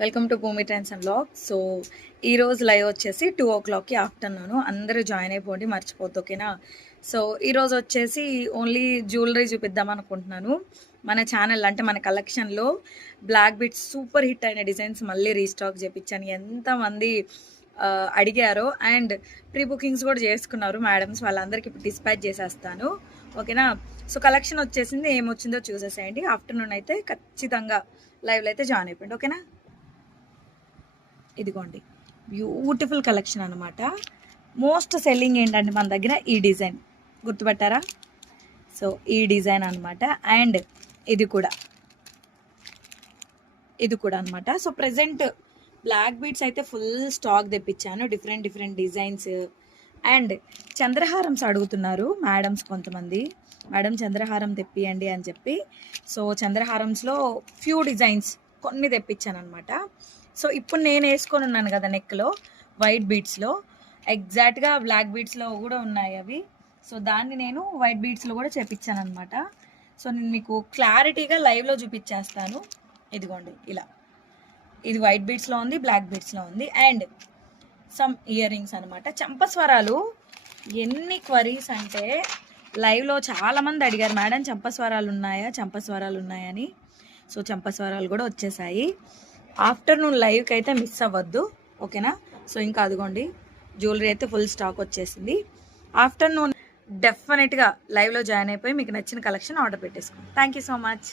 Welcome to భూమి trends and vlog. So ఈరోజు live వచ్చేసి 2 o'clockకి ఆఫ్టర్నూన్ అందరూ జాయిన్ అయిపోండి, మర్చిపోద్దు, ఓకేనా. సో ఈరోజు వచ్చేసి ఓన్లీ జ్యువెలరీ చూపిద్దాం అనుకుంటున్నాను. మన ఛానల్ అంటే మన కలెక్షన్లో బ్లాక్ బిట్స్ సూపర్ హిట్ అయిన డిజైన్స్ మళ్ళీ రీస్టాక్ చేయించాను. ఎంతమంది అడిగారో అండ్ ప్రీ బుకింగ్స్ కూడా చేసుకున్నారు మేడమ్స్, వాళ్ళందరికీ ఇప్పుడు డిస్పాచ్ చేసేస్తాను, ఓకేనా. సో కలెక్షన్ వచ్చేసింది, ఏమొచ్చిందో చూసేసేయండి. ఆఫ్టర్నూన్ అయితే ఖచ్చితంగా లైవ్లో అయితే జాయిన్ అయిపోయింది, ఓకేనా. ఇదిగోండి, బ్యూటిఫుల్ కలెక్షన్ అనమాట. మోస్ట్ సెల్లింగ్ ఏంటంటే మన దగ్గర ఈ డిజైన్ గుర్తుపట్టారా. సో ఈ డిజైన్ అనమాట. అండ్ ఇది కూడా అనమాట. సో ప్రజెంట్ బ్లాక్ బీడ్స్ అయితే ఫుల్ స్టాక్ తెప్పించాను, డిఫరెంట్ డిజైన్స్. అండ్ చంద్రహారమ్స్ అడుగుతున్నారు మేడమ్స్ కొంతమంది, మేడం చంద్రహారం తెప్పియండి అని చెప్పి. సో చంద్రహారమ్స్లో ఫ్యూ డిజైన్స్ కొన్ని తెప్పించాను అనమాట. సో ఇప్పుడు నేను వేసుకొని ఉన్నాను కదా నెక్లో వైట్ బీడ్స్లో, ఎగ్జాక్ట్గా బ్లాక్ బీడ్స్లో కూడా ఉన్నాయి అవి. సో దాన్ని నేను వైట్ బీడ్స్లో కూడా చేపించాను అనమాట. సో నేను మీకు క్లారిటీగా లైవ్లో చూపించేస్తాను. ఇదిగోండి ఇలా, ఇది వైట్ బీడ్స్లో ఉంది, బ్లాక్ బీడ్స్లో ఉంది. అండ్ సమ్ ఇయర్ రింగ్స్ అనమాట. చంపస్వరాలు ఎన్ని క్వరీస్ అంటే లైవ్లో చాలామంది అడిగారు, మేడం చంపస్వరాలు ఉన్నాయని. సో చంపస్వరాలు కూడా వచ్చేసాయి. ఆఫ్టర్నూన్ లైవ్కి అయితే మిస్ అవ్వద్దు, ఓకేనా. సో ఇంకా అదిగోండి జ్యువెలరీ అయితే ఫుల్ స్టాక్ వచ్చేసింది. ఆఫ్టర్నూన్ డెఫినెట్గా లైవ్లో జాయిన్ అయిపోయి మీకు నచ్చిన కలెక్షన్ ఆర్డర్ పెట్టేసుకోండి. Thank you so much.